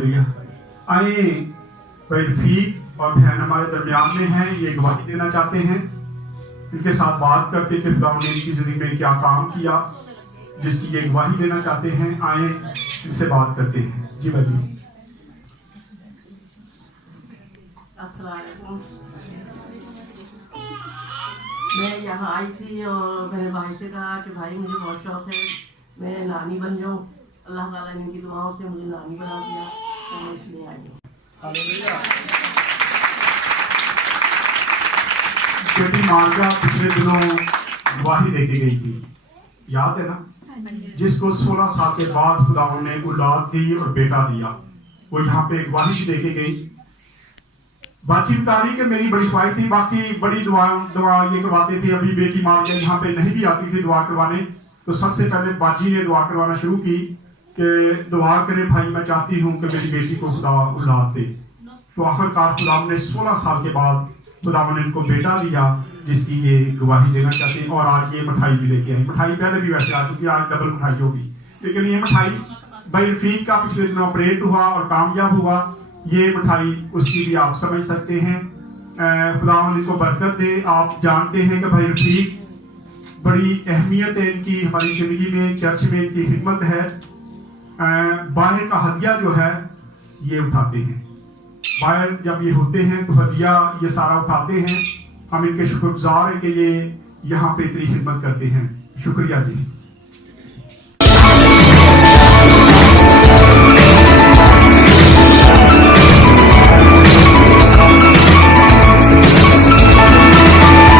Hallelujah. आइए भाई रफीक और बहन हमारे दरमियान में हैं, ये गवाही देना चाहते हैं। इनके साथ बात करते कि खुदा ने इनकी जिंदगी में क्या काम किया, जिसकी ये गवाही देना चाहते हैं। आए इनसे बात करते हैं। जी भाई। अस्सलामुअलैकुम। मैं यहाँ आई थी और मेरे भाई से कहा कि भाई मुझे बहुत शौक है मैं नानी बन जाऊँ। अल्लाह ताला ने इनकी दुआओं से मुझे नानी बना दिया, तो मैं इसलिए आई हूँ। बेटी मार्गा पिछले दिनों गवाही देके गई थी, याद है ना, जिसको 16 साल के बाद खुदा ने औलाद दी और बेटा दिया। वो यहाँ पे गवाही देके गई। बातचीत बता रही कि मेरी बड़ी ख्वाहिश थी, बाकी बड़ी दुआ ये करवाते थे। अभी बेटी मार्गा यहाँ पे नहीं भी आती थी दुआ करवाने, तो सबसे पहले बाजी ने दुआ करवाना शुरू की कि दुआ करे भाई, मैं चाहती हूँ कि मेरी बेटी को खुदा औलाद दे। तो आखिरकार खुदा ने 16 साल के बाद खुदा ने इनको बेटा दिया, जिसकी ये गवाही देना चाहते हैं। और आज ये मिठाई भी लेके आई। मिठाई पहले भी वैसे आ चुकी है, आज डबल मिठाई होगी, लेकिन ये मिठाई भाई रफीक का पिछले दिनों ऑपरेट हुआ और कामयाब हुआ। ये मिठाई उसकी भी आप समझ सकते हैं। खुदा इनको बरकत दे। आप जानते हैं कि भाई रफीक बड़ी अहमियत है इनकी हमारी ज़िंदगी में, चर्च में इनकी हिम्मत है। बाहर का हदिया जो है ये उठाते हैं, बाहर जब ये होते हैं तो हदिया ये सारा उठाते हैं। हम इनके शुक्रगुजार हैं कि ये यहाँ पे इतनी खिदमत करते हैं। शुक्रिया जी।